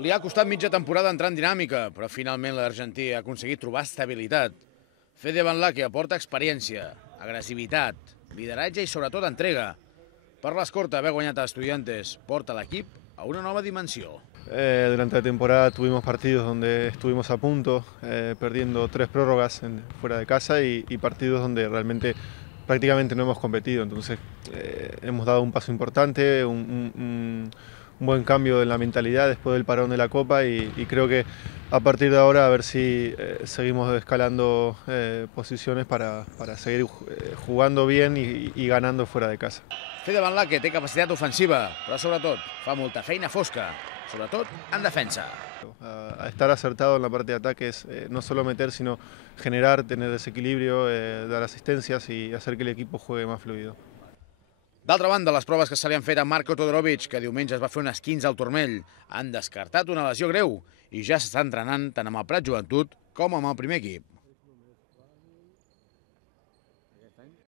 Li ha costat mitja temporada entrar en dinàmica, però finalment l'argentí ha aconseguit trobar estabilitat. Fede Van Laque aporta experiència, agressivitat, lideratge i sobretot entrega. Per l'escorta, haver guanyat a Estudiantes porta l'equip a una nova dimensió. Durante la temporada tuvimos partidos donde estuvimos a punto, perdiendo 3 prórrogas fuera de casa y partidos donde realmente prácticamente no hemos competido. Entonces hemos dado un paso importante, un buen cambio en la mentalidad después del parón de la Copa y creo que a partir de ahora a ver si seguimos escalando posiciones para seguir jugando bien y ganando fuera de casa. Fede Van Laque té capacitat ofensiva, però sobretot fa molta feina fosca, sobretot en defensa. A estar acertado en la parte de ataque es no solo meter, sino generar, tener desequilibrio, dar asistencias y hacer que el equipo juegue más fluido. D'altra banda, les proves que se li han fet a Marko Todorovic, que diumenge es va fer un esquinç al turmell, han descartat una lesió greu i ja s'està entrenant tant amb el Prat Joventut com amb el primer equip.